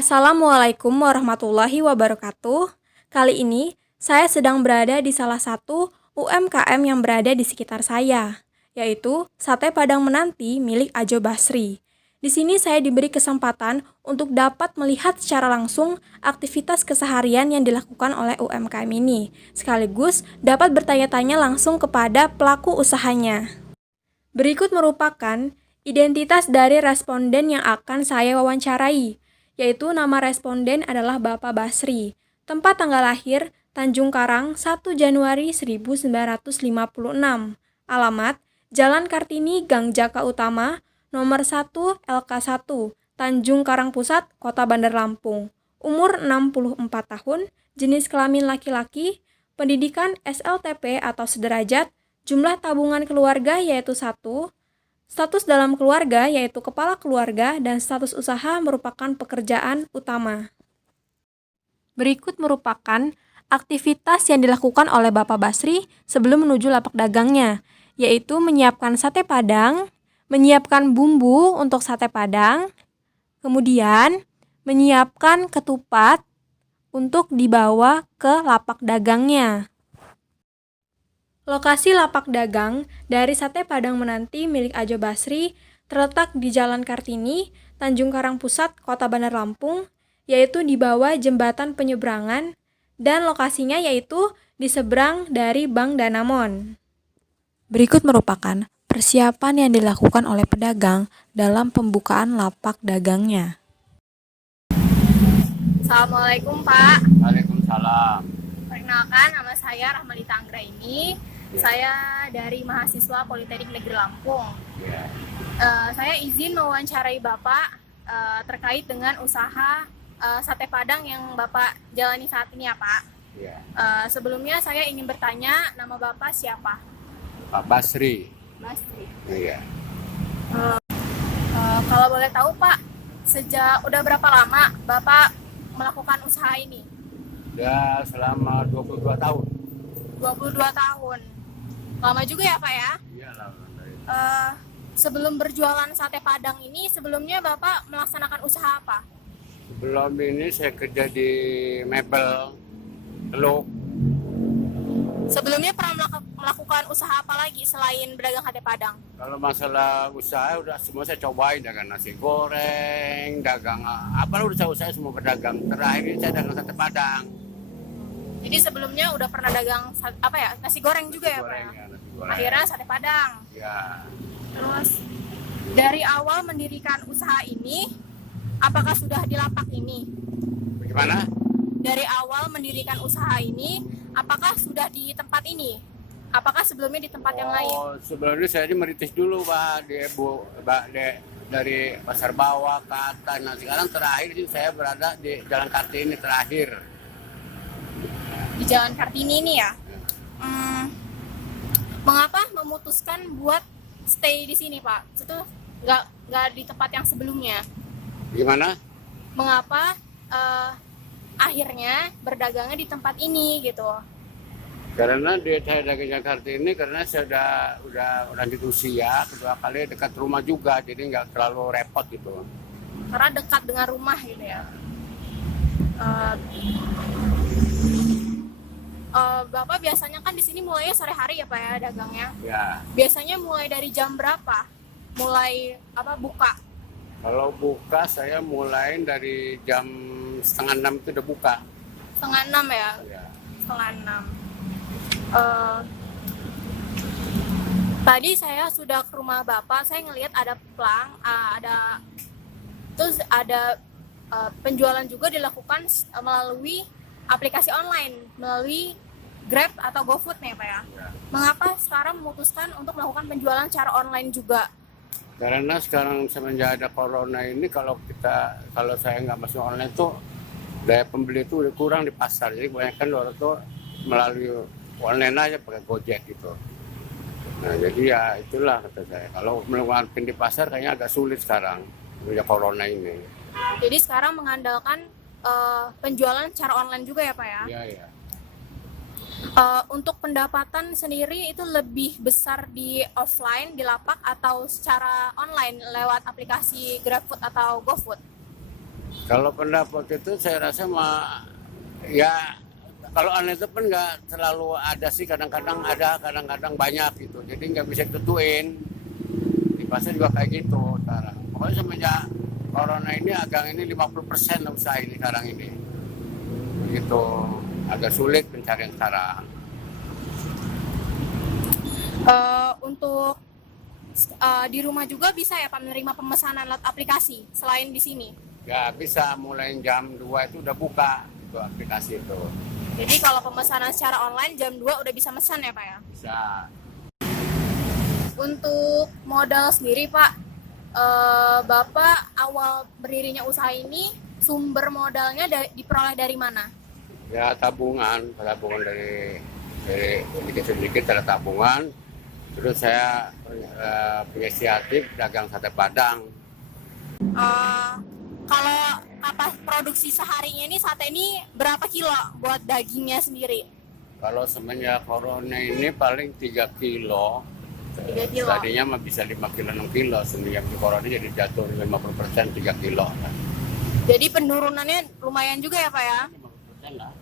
Assalamualaikum warahmatullahi wabarakatuh. Kali ini saya sedang berada di salah satu UMKM yang berada di sekitar saya, yaitu Sate Padang Menanti milik Ajo Basri. Di sini saya diberi kesempatan untuk dapat melihat secara langsung aktivitas keseharian yang dilakukan oleh UMKM ini, sekaligus dapat bertanya-tanya langsung kepada pelaku usahanya. Berikut merupakan identitas dari responden yang akan saya wawancarai, yaitu nama responden adalah Bapak Basri. Tempat tanggal lahir Tanjung Karang 1 Januari 1956. Alamat Jalan Kartini Gang Jaka Utama nomor 1 LK1 Tanjung Karang Pusat, Kota Bandar Lampung. Umur 64 tahun, jenis kelamin laki-laki, pendidikan SLTP atau sederajat, jumlah tabungan keluarga yaitu 1, status dalam keluarga yaitu kepala keluarga, dan status usaha merupakan pekerjaan utama. Berikut merupakan aktivitas yang dilakukan oleh Bapak Basri sebelum menuju lapak dagangnya, yaitu menyiapkan sate padang, menyiapkan bumbu untuk sate padang, kemudian menyiapkan ketupat untuk dibawa ke lapak dagangnya. Lokasi lapak dagang dari Sate Padang Menanti milik Ajo Basri terletak di Jalan Kartini, Tanjung Karang Pusat, Kota Bandar Lampung, yaitu di bawah jembatan penyeberangan, dan lokasinya yaitu di seberang dari Bank Danamon. Berikut merupakan persiapan yang dilakukan oleh pedagang dalam pembukaan lapak dagangnya. Assalamualaikum Pak. Waalaikumsalam. Perkenalkan, nama saya Rahmalita Anggraini. Saya dari mahasiswa Politeknik Negeri Lampung. Saya izin mewawancarai Bapak terkait dengan usaha sate padang yang Bapak jalani saat ini ya Pak. Sebelumnya saya ingin bertanya, nama Bapak siapa? Pak Basri. Basri. Iya. Kalau boleh tahu Pak, sejak udah berapa lama Bapak melakukan usaha ini? Udah selama 22 tahun. 22 tahun. Lama juga ya Pak ya? Iya lah. Sebelum berjualan sate padang ini, sebelumnya Bapak melaksanakan usaha apa? Sebelum ini saya kerja di mebel, teluk. Sebelumnya pernah melakukan usaha apa lagi selain berdagang sate padang? Kalau masalah usaha udah semua saya cobain, dagang nasi goreng, dagang apa udah saya usahain semua berdagang. Terakhir ini saya dagang sate padang. Jadi sebelumnya udah pernah dagang apa ya, nasi goreng juga ya Pak? Ya, nasi goreng. Akhirnya sate padang. Ya. Terus dari awal mendirikan usaha ini, apakah sudah di lapak ini? Bagaimana? Dari awal mendirikan usaha ini, apakah sudah di tempat ini? Apakah sebelumnya di tempat yang lain? Oh, sebelumnya saya merintis dulu Pak dari pasar bawah ke atas. Nah sekarang terakhir sih saya berada di Jalan Kartini terakhir. Di Jalan Kartini ini ya. Mengapa memutuskan buat stay di sini Pak? Itu nggak di tempat yang sebelumnya. Gimana? Mengapa akhirnya berdagangnya di tempat ini gitu? Karena saya dagang Jakarta ini karena saya udah lanjut usia, kedua kali dekat rumah juga, jadi nggak terlalu repot gitu. Karena dekat dengan rumah gitu ya. Bapak biasanya kan di sini mulainya sore hari ya Pak ya dagangnya. Ya. Biasanya mulai dari jam berapa? Mulai buka? Kalau buka saya mulai dari jam 5:30 itu udah buka. 5:30 ya? Ya. 5:30. Tadi saya sudah ke rumah Bapak, saya ngelihat ada plang, terus ada penjualan juga dilakukan melalui aplikasi online, melalui Grab atau GoFood nih Pak ya. Mengapa sekarang memutuskan untuk melakukan penjualan secara online juga? Karena sekarang semenjak ada corona ini kalau saya nggak masuk online tuh daya pembeli itu kurang di pasar, jadi kebanyakan orang tuh melalui online aja pakai Gojek gitu. Nah jadi ya itulah kata saya, kalau melakukan di pasar kayaknya agak sulit sekarang semenjak corona ini. Jadi sekarang mengandalkan penjualan secara online juga ya Pak ya? Iya. Untuk pendapatan sendiri itu lebih besar di offline, di lapak, atau secara online lewat aplikasi GrabFood atau GoFood? Kalau pendapat itu saya rasa ya kalau online itu pun nggak selalu ada sih, kadang-kadang ada, kadang-kadang banyak gitu. Jadi nggak bisa ditentuin. Di pasar juga kayak gitu sekarang. Pokoknya semenjak corona ini agak ini 50% usaha ini sekarang ini. Begitu agak sulit pencarian sekarang. Untuk di rumah juga bisa ya Pak menerima pemesanan lewat aplikasi selain di sini? Ya bisa, mulai jam 2 itu udah buka itu aplikasi itu. Jadi kalau pemesanan secara online jam 2 udah bisa pesan ya Pak ya? Bisa. Untuk modal sendiri Pak, Bapak awal berdirinya usaha ini sumber modalnya diperoleh dari mana? Ya tabungan dari sedikit-sedikit ada tabungan. Terus saya punya inisiatif dagang sate Padang. Kalau produksi seharinya ini sate ini berapa kilo buat dagingnya sendiri? Kalau semenjak corona ini paling 3 kilo. 3 kilo. Tadinya mah bisa 5 kilo, 6 kilo. Semenjak corona jadi jatuh 50%, 3 kilo. Jadi penurunannya lumayan juga ya Pak ya? 50% lah.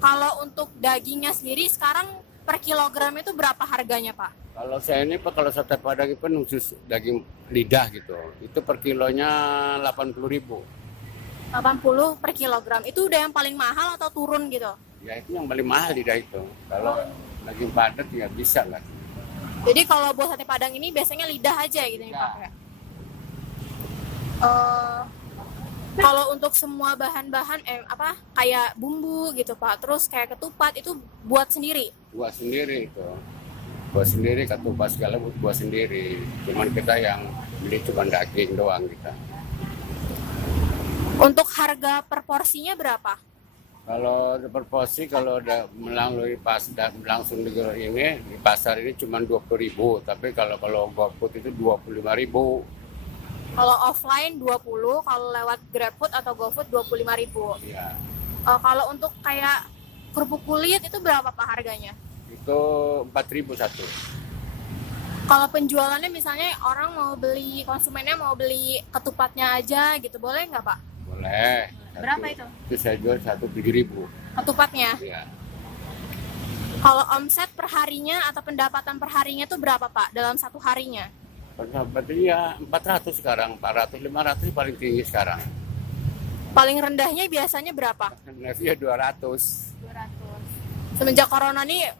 Kalau untuk dagingnya sendiri sekarang per kilogram itu berapa harganya Pak? Kalau saya ini Pak, kalau sate Padang itu khusus daging lidah gitu. Itu per kilonya 80.000. 80 per kilogram. Itu udah yang paling mahal atau turun gitu? Ya itu yang paling mahal lidah itu. Kalau daging padat ya bisa nggak? Jadi kalau buat sate Padang ini biasanya lidah aja gitu ya Pak ya? Kalau untuk semua bahan-bahan kayak bumbu gitu Pak, terus kayak ketupat itu buat sendiri? Buat sendiri itu. Buat sendiri, ketupat segala buat sendiri. Cuman kita yang beli cuma daging doang kita. Untuk harga per porsinya berapa? Kalau per porsi kalau udah melalui langsung di ini di pasar ini cuma 20.000, tapi kalau GoFood itu 25.000. Kalau offline 20, kalau lewat GrabFood atau GoFood 25.000. Ya. Kalau untuk kayak kerupuk kulit itu berapa Pak harganya? Itu 4.000 satu. Kalau penjualannya misalnya orang konsumennya mau beli ketupatnya aja gitu, boleh nggak Pak? Boleh. Berapa itu? Itu saya jual 7.000. Ketupatnya? Ya. Kalau omset per harinya atau pendapatan per harinya itu berapa Pak dalam satu harinya? Berarti ya 400 sekarang, 400, 500 paling tinggi sekarang. Paling rendahnya biasanya berapa? Ya 200. 200. Semenjak corona nih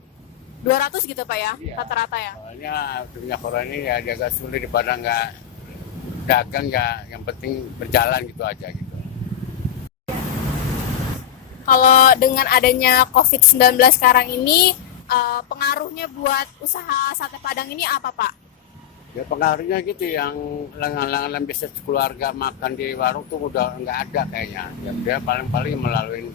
200 gitu Pak ya, Iya. rata-rata ya? Soalnya semenjak corona ini ya agak sulit daripada nggak dagang, nggak, yang penting berjalan gitu aja gitu. Kalau dengan adanya COVID-19 sekarang ini, pengaruhnya buat usaha sate Padang ini apa Pak? Ya pengaruhnya gitu, yang lengan-lengan bisnis keluarga makan di warung tuh udah nggak ada kayaknya. Ya dia paling-paling melalui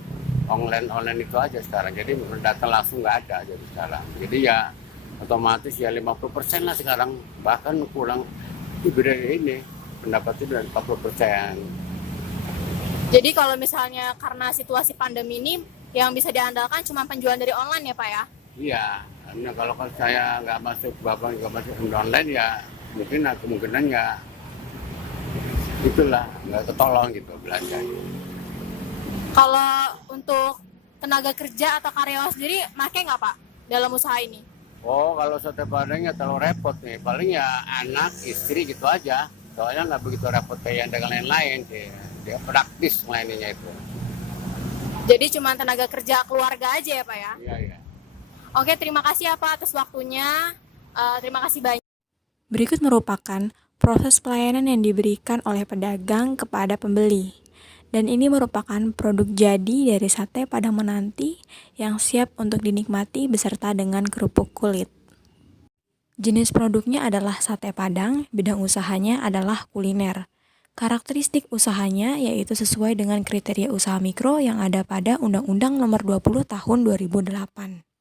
online itu aja sekarang. Jadi datang langsung nggak ada jadi sekarang. Jadi ya otomatis ya 50% lah sekarang, bahkan kurang dari ini pendapatnya dari 40%. Jadi kalau misalnya karena situasi pandemi ini yang bisa diandalkan cuma penjualan dari online ya Pak ya? Iya, karena kalau saya nggak masuk online ya mungkin kemungkinan ya itulah nggak ketolong gitu belanja. Kalau untuk tenaga kerja atau karyawan sendiri make nggak Pak dalam usaha ini? Oh, kalau sate Padang ya terlalu repot nih, paling ya anak, istri gitu aja. Soalnya nggak begitu repot kayak yang dengan lain-lain sih. Dia praktis mainnya itu. Jadi cuma tenaga kerja keluarga aja ya Pak ya? Iya, iya. Oke, terima kasih ya Pak atas waktunya. Terima kasih banyak. Berikut merupakan proses pelayanan yang diberikan oleh pedagang kepada pembeli. Dan ini merupakan produk jadi dari sate Padang Menanti yang siap untuk dinikmati beserta dengan kerupuk kulit. Jenis produknya adalah sate Padang, bidang usahanya adalah kuliner. Karakteristik usahanya yaitu sesuai dengan kriteria usaha mikro yang ada pada Undang-Undang Nomor 20 Tahun 2008.